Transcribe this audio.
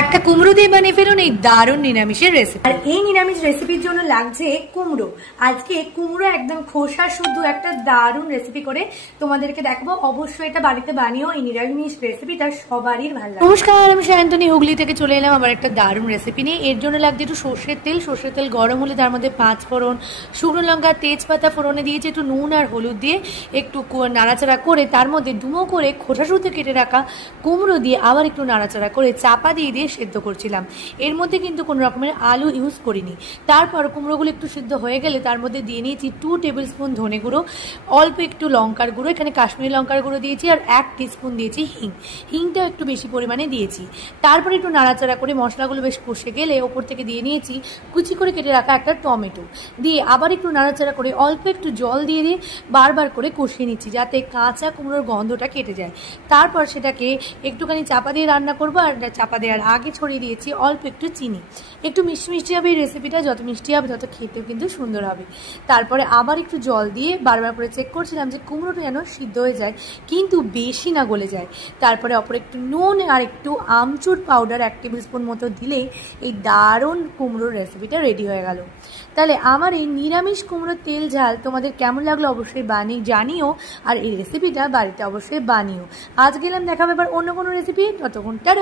একটা কুমড়ো দিয়ে বানিয়ে ফেলুন এই দারুণ নিরামিষের রেসিপি। আর এই নিরামিষ রেসিপির জন্য লাগছে কুমড়ো। আজকে কুমড়ো একদম খোসা শুদ্ধ একটা দারুণ রেসিপি করে তোমাদেরকে দেখাবো। অবশ্যই এটা বাড়িতে বানিয়েও এই নিরামিষ রেসিপিটা সবারই ভালো লাগে। নমস্কার, আমি সায়ন্তনী হুগলি থেকে চলে এলাম আবার একটা দারুণ রেসিপি নিয়ে। এর জন্য লাগছে একটু সর্ষের তেল। সর্ষের তেল গরম হলে তার মধ্যে 5 ফোড়ন, শুকনো লঙ্কা, তেজপাতা ফোড়নে দিয়েছি, একটু নুন আর হলুদ দিয়ে একটু নাড়াচাড়া করে তার মধ্যে ডুমো করে খোসা শুদ্ধ কেটে রাখা কুমড়ো দিয়ে আবার একটু নাড়াচাড়া করে চাপা দিয়ে সেদ্ধ করছিলাম। এর মধ্যে কিন্তু কোনো রকমের আলু ইউজ করিনি। তারপর কুমড়োগুলো একটু সিদ্ধ হয়ে গেলে তার মধ্যে দিয়ে নিয়েছি 2 টেবিল স্পুন ধনে গুঁড়ো, অল্প একটু লঙ্কার গুঁড়ো, এখানে কাশ্মীরি লঙ্কার গুঁড়ো দিয়েছি, আর 1 টিস্পুন দিয়েছি হিংটাও একটু বেশি পরিমাণে দিয়েছি। তারপরে একটু নাড়াচাড়া করে মশলাগুলো বেশ কষে গেলে ওপর থেকে দিয়ে নিয়েছি কুচি করে কেটে রাখা একটা টমেটো, দিয়ে আবার একটু নাড়াচাড়া করে অল্প একটু জল দিয়ে বারবার করে কষিয়ে নিচ্ছি যাতে কাঁচা কুমড়োর গন্ধটা কেটে যায়। তারপর সেটাকে একটুখানি চাপা দিয়ে রান্না করবো, আর চাপা দেওয়ার আগে ছড়িয়ে দিয়েছি অল্প একটু চিনি। একটু মিষ্টি মিষ্টি হবে এই রেসিপিটা, যত মিষ্টি হবে তত খেতেও কিন্তু সুন্দর হবে। তারপরে আবার একটু জল দিয়ে বারবার করে চেক করছিলাম যে কুমড়োটা যেন সিদ্ধ হয়ে যায় কিন্তু বেশি না গলে যায়। তারপরে অপর একটু নুন আর একটু আমচুর পাউডার 1 টেবিল স্পুন মতো দিলেই এই দারুণ কুমড়োর রেসিপিটা রেডি হয়ে গেল। তাহলে আমার এই নিরামিষ কুমড়োর তেল ঝাল তোমাদের কেমন লাগলো অবশ্যই জানিও, আর এই রেসিপিটা বাড়িতে অবশ্যই বানিও। আজ গেলাম, দেখাবো এবার অন্য কোনো রেসিপি। ততক্ষণ টাটা।